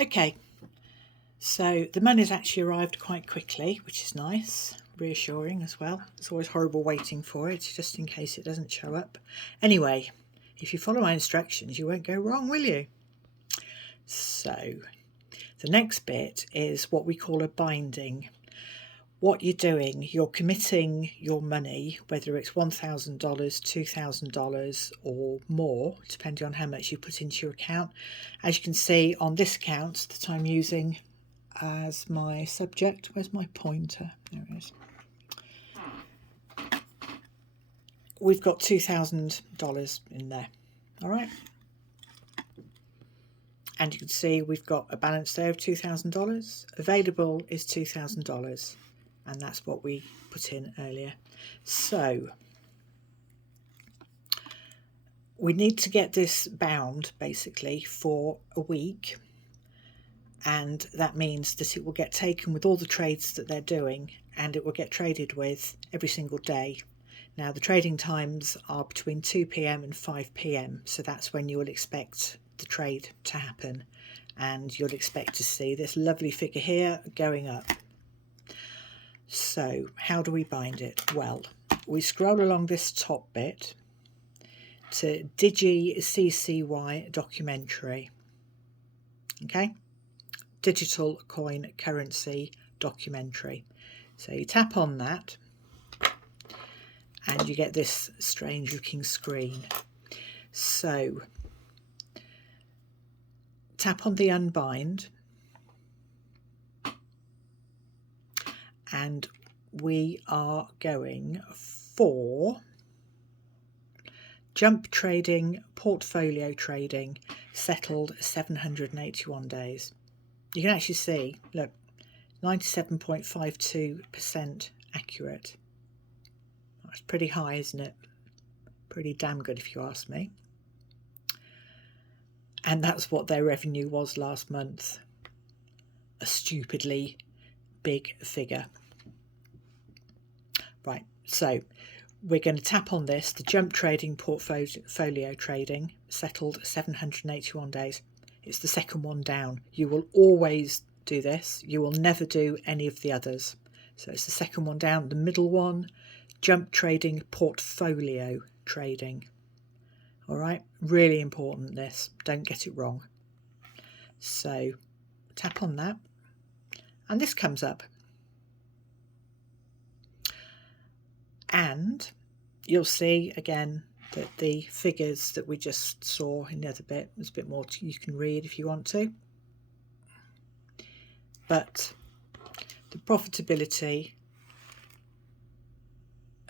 Okay, so the money's actually arrived quite quickly, which is nice, reassuring as well. It's always horrible waiting for it, just in case it doesn't show up. Anyway, if you follow my instructions, you won't go wrong, will you? So the next bit is what we call a binding. What you're doing, you're committing your money, whether it's $1,000, $2,000 or more, depending on how much you put into your account. As you can see on this account that I'm using as my subject, where's my pointer? There it is. We've got $2,000 in there, all right? And you can see we've got a balance there of $2,000. Available is $2,000. And that's what we put in earlier. So we need to get this bound basically for a week, and that means that it will get taken with all the trades that they're doing, and it will get traded with every single day. Now the trading times are between 2 p.m. and 5 p.m, so that's when you will expect the trade to happen, and you'll expect to see this lovely figure here going up. So how do we bind it? Well, we scroll along this top bit to DigiCCY documentary. Okay, digital coin currency documentary. So you tap on that and you get this strange looking screen. So tap on the unbind, and we are going for jump trading, portfolio trading, settled 781 days. You can actually see, look, 97.52% accurate. That's pretty high, isn't it? Pretty damn good if you ask me. And that's what their revenue was last month. A stupidly big figure. Right, so we're going to tap on this, the jump trading, portfolio trading, settled 781 days. It's the second one down. You will always do this. You will never do any of the others. So it's the second one down. The middle one, jump trading, portfolio trading. All right, really important this. Don't get it wrong. So tap on that, and this comes up. And you'll see again that the figures that we just saw in the other bit, there's a bit more you can read if you want to. But the profitability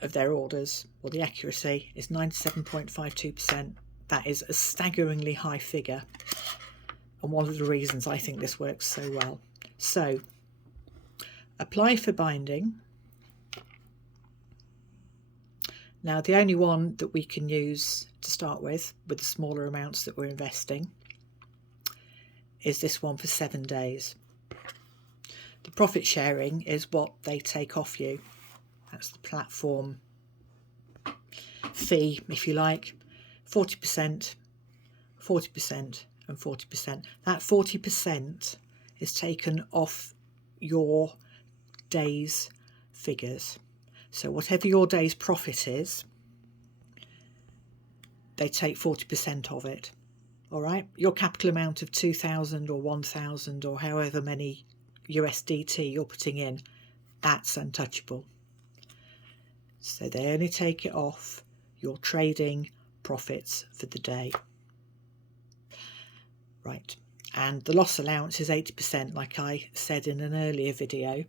of their orders, or the accuracy, is 97.52%. That is a staggeringly high figure, and one of the reasons I think this works so well. So apply for binding. Now the only one that we can use to start with the smaller amounts that we're investing, is this one for 7 days. The profit sharing is what they take off you. That's the platform fee, if you like. 40%, 40% and 40%. That 40% is taken off your day's figures. So whatever your day's profit is, they take 40% of it. All right, your capital amount of 2,000 or 1,000 or however many USDT you're putting in, that's untouchable. So they only take it off your trading profits for the day. Right, and the loss allowance is 80%, like I said in an earlier video.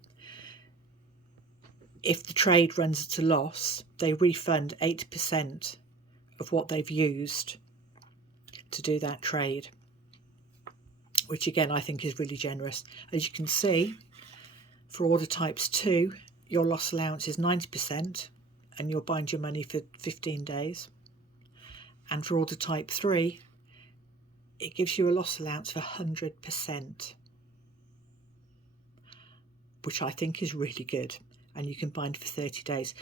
If the trade runs at a loss, they refund 80% of what they've used to do that trade, which again I think is really generous. As you can see, for order types 2, your loss allowance is 90% and you'll bind your money for 15 days. And for order type 3, it gives you a loss allowance of 100%, which I think is really good, and you can bind for 30 days.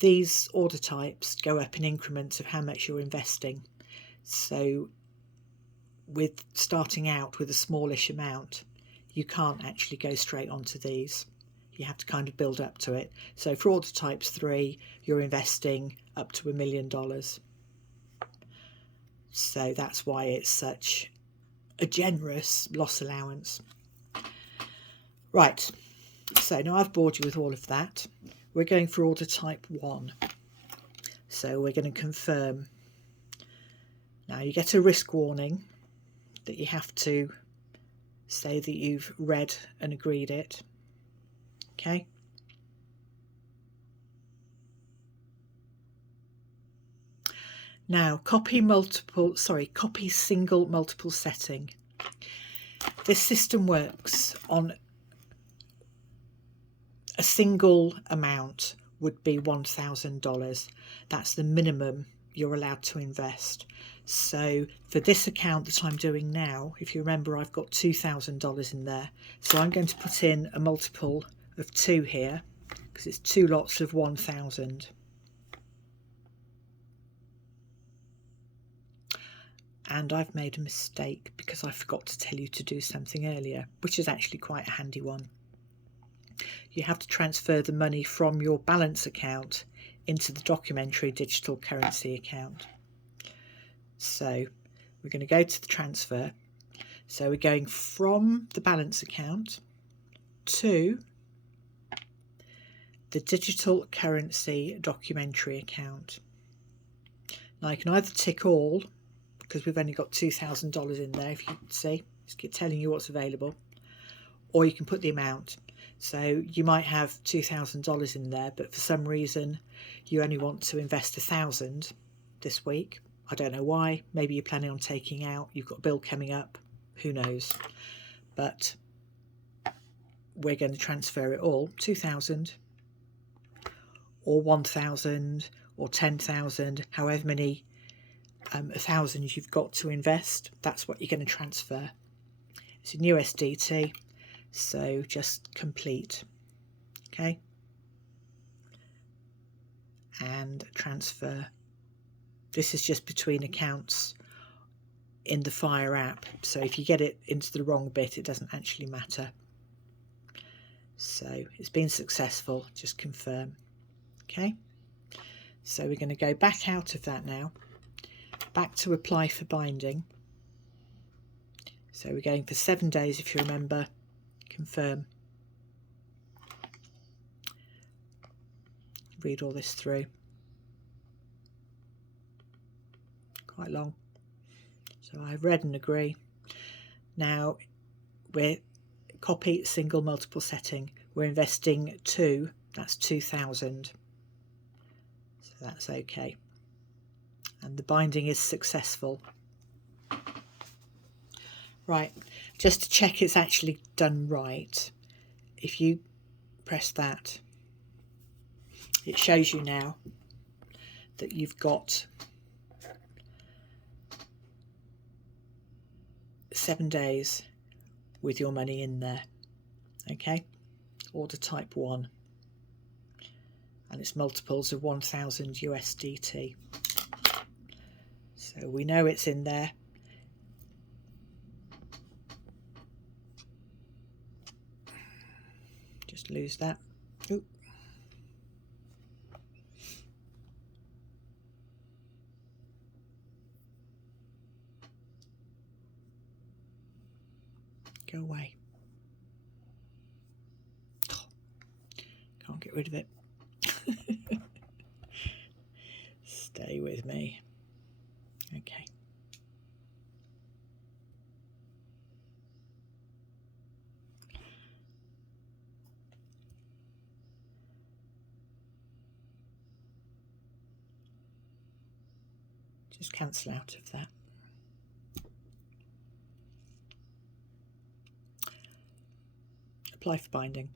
These order types go up in increments of how much you're investing. So with starting out with a smallish amount, you can't actually go straight onto these. You have to kind of build up to it. So for order types 3, you're investing up to $1 million. So that's why it's such a generous loss allowance. Right, so now I've bored you with all of that. We're going for order type 1. So we're going to confirm. Now you get a risk warning that you have to say that you've read and agreed it. Okay. Now copy single multiple setting. This system works on a single amount would be $1,000. That's the minimum you're allowed to invest. So for this account that I'm doing now, if you remember, I've got $2,000 in there. So I'm going to put in a multiple of 2 here because it's 2 lots of 1,000. And I've made a mistake because I forgot to tell you to do something earlier, which is actually quite a handy one. You have to transfer the money from your balance account into the documentary digital currency account. So we're going to go to the transfer. So we're going from the balance account to the digital currency documentary account. Now I can either tick all, because we've only got $2,000 in there, if you can see, it's telling you what's available, or you can put the amount. So you might have $2,000 in there, but for some reason you only want to invest 1,000 this week. I don't know why. Maybe you're planning on taking out, you've got a bill coming up, who knows. But we're going to transfer it all, 2,000 or 1,000 or 10,000, however many thousands you've got to invest, that's what you're going to transfer. It's in USDT, so just complete. Okay, and transfer. This is just between accounts in the Fire app, so if you get it into the wrong bit, it doesn't actually matter. So it's been successful, just confirm. Okay, so we're going to go back out of that now, back to apply for binding. So we're going for 7 days, if you remember, confirm. Read all this through. Quite long. So I've read and agree. Now we're copy single multiple setting. We're investing 2, that's 2,000. So that's okay. And the binding is successful. Right, just to check it's actually done right, if you press that, it shows you now that you've got 7 days with your money in there. Okay, order type 1, and it's multiples of 1,000 USDT. So we know it's in there. Just lose that. Ooh. Go away. Can't get rid of it. Stay with me. Okay. Just cancel out of that. Apply for binding.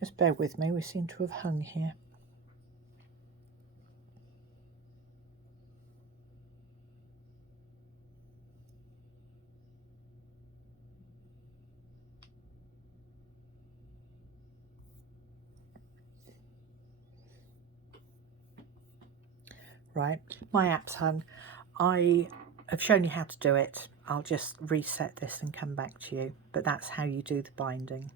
Just bear with me, we seem to have hung here. Right, my app's hung. I have shown you how to do it. I'll just reset this and come back to you, but that's how you do the binding.